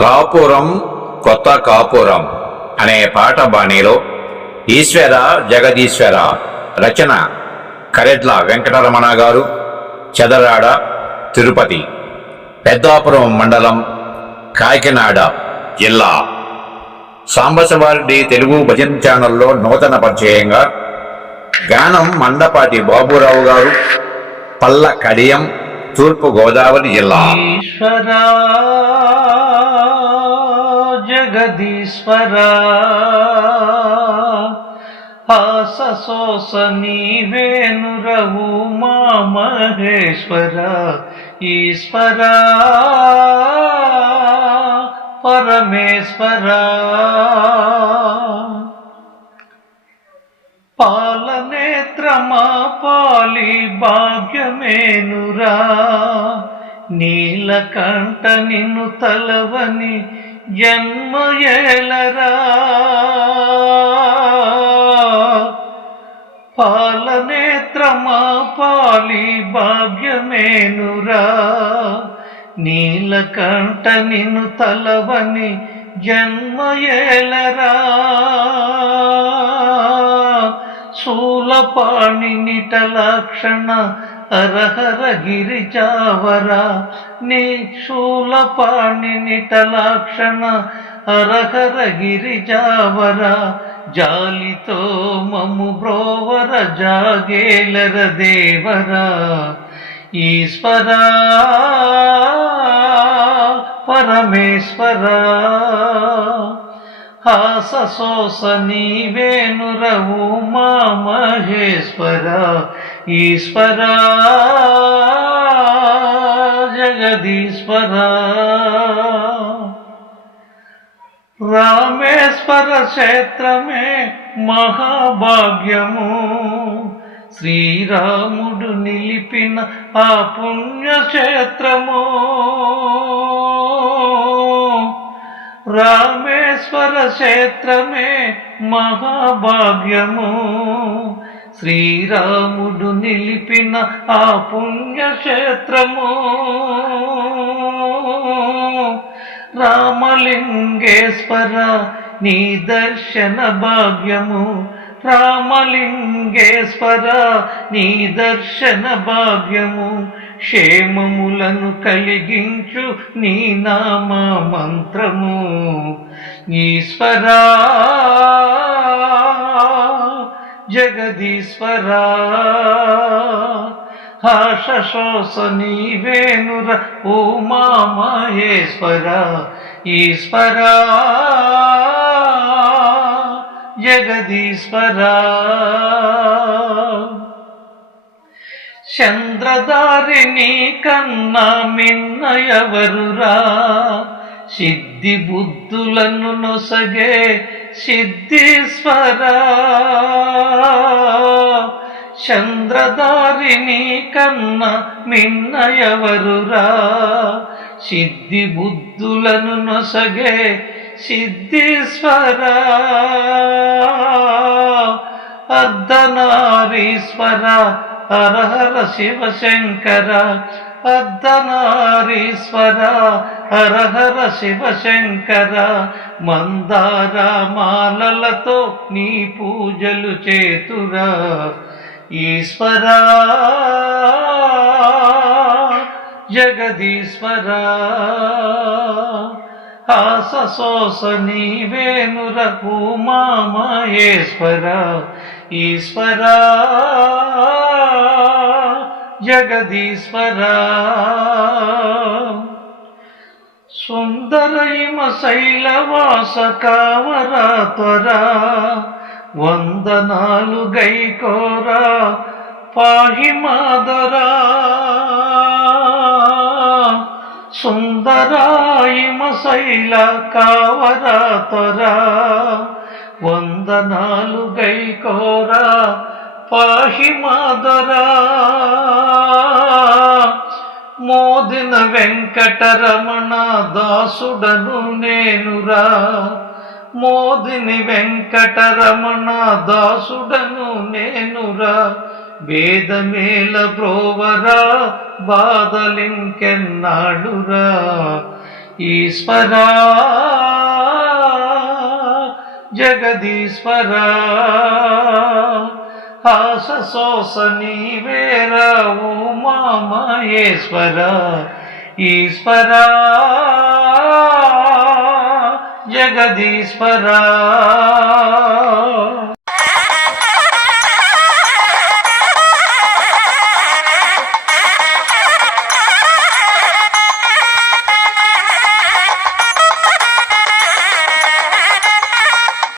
కాపురం కొత్త కాపురం అనే పాట బాణీలో ఈశ్వర జగదీశ్వర రచన కరెడ్ల వెంకటరమణ గారు, చెదరాడ, తిరుపతి, పెద్దాపురం మండలం, కాకినాడ జిల్లా. సాంబశివారెడ్డి తెలుగు భజన్ ఛానల్లో నూతన పరిచయంగా గానం మండపాటి బాబురావు గారు, పల్ల కడియం, తూర్పు గోదావరి జిల్లా. ఈశ్వరా జగదీశ్వరా ఆససోస నీవేనురవు మా మహేశ్వర ఈశ్వరా పరమేశ్వరా పాలనేత్రమా పాలి భాగ్యమేనురా నీలకంఠ నిన్ను తలవని జన్మయేలరా పాలనేత్రమా పాలి భాగ్యమేనురా నీలకంఠ నిన్ను తలవని జన్మయేలరా శూలపాణి నిటలక్షణ హరహర గిరిజావర నీ శూలపాణి నిటలక్షణ హరహర గిరిజావర జాలితో మము బ్రోవర జాగేలర దేవరా ఈశ్వరా పరమేశ్వరా హాససోస నీవేనురవు మా మహేశ్వర ఈశ్వరా జగదీశ్వరా రామేశ్వర క్షేత్రమే మహాభాగ్యము శ్రీరాముడు నిలిపిన ఆ పుణ్యక్షేత్రము రామేశ్వర క్షేత్రమే మహాభాగ్యము శ్రీరాముడు నిలిపిన ఆ పుణ్యక్షేత్రము రామలింగేశ్వర నీ దర్శన భాగ్యము రామలింగేశ్వర నీ దర్శన భాగ్యము క్షేమములను కలిగించు నీ నామ మంత్రము ఈశ్వరా జగదీశ్వరా హర్షశోస నీవేనుర ఉమా మహేశ్వర ఈశ్వరా జగదీశ్వరా చంద్రధారిణి కన్నా మిన్నయవరురా సిద్ధి బుద్ధులను నొసగే సిద్ధీశ్వరా చంద్రధారిణి కన్నా మిన్నయవరురా సిద్ధి బుద్ధులను నొసగే సిద్ధీశ్వరా అర్ధనారీశ్వర హర హర శివ శంకర అర్ధనారీశ్వర హర హర శివ శంకర మందార మాలలతో నీ పూజలు చేతురా ఈశ్వరా జగదీశ్వరా హాససోస నీవేనుర ఉమా మహేశ్వర ఈశ్వరా జగదీశ్వరా సుందరైమ శైలవాస కావరా త్వరా వందనాలు గైకోరా పాహి మాదరా సుందరాయిమ శైల కావరా త్వరా వందనాలు గైకోరా పాహి మాదరా మోదిన వెంకటరమణ దాసుడను నేనురా మోదిని వెంకటరమణ దాసుడను నేనురా వేదమేల బ్రోవరా బాధలింకెన్నాడురా ఈశ్వరా జగదీశ్వరా ఆశోస నీవేరా ఉమా మహేశ్వరా ఈశ్వరా జగదీశ్వరా